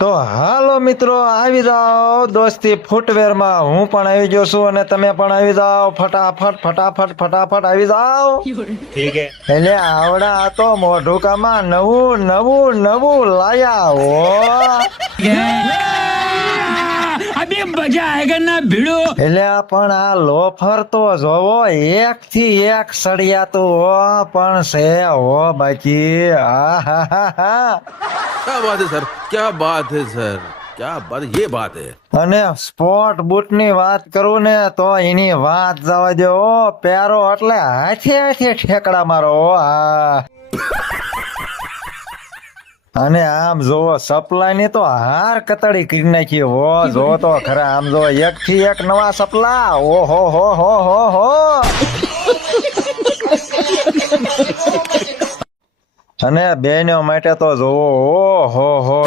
તો હાલો મિત્રો, આવી જાઓ દોસ્તી ફૂટવેર માં. હું પણ આવી ગયો છું અને તમે પણ આવી જાઓ. ફટાફટ ફટાફટ ફટાફટ આવી જાઓ. ठीक है। એટલે આવડા તો મોઢુકામાં નવું નવું નવું લાયા હો. अभी मजा आएगा ना भिड़ो। એટલે પણ આ લોફર તો જોવો, એક થી એક સળિયાતું હો પણ છે હો બાકી. આહાહાહા. क्या बात है सर, क्या बात है सर, क्या बात, ये बात है। અને સ્પોર્ટ બૂટ ની વાત કરું ને તો એની વાત જવા દો. પેરો એટલે હાથે હાથે ઠેકડા મારો. આ અને આમ જોવો, સપ્લાય ની તો હાર કતડી કરી નાખી હો. જો તો ખરા, આમ જો એક થી એક નવા સપલા. ઓહો હો. અને બેનો માટે તો જોવો, ઓહો હો.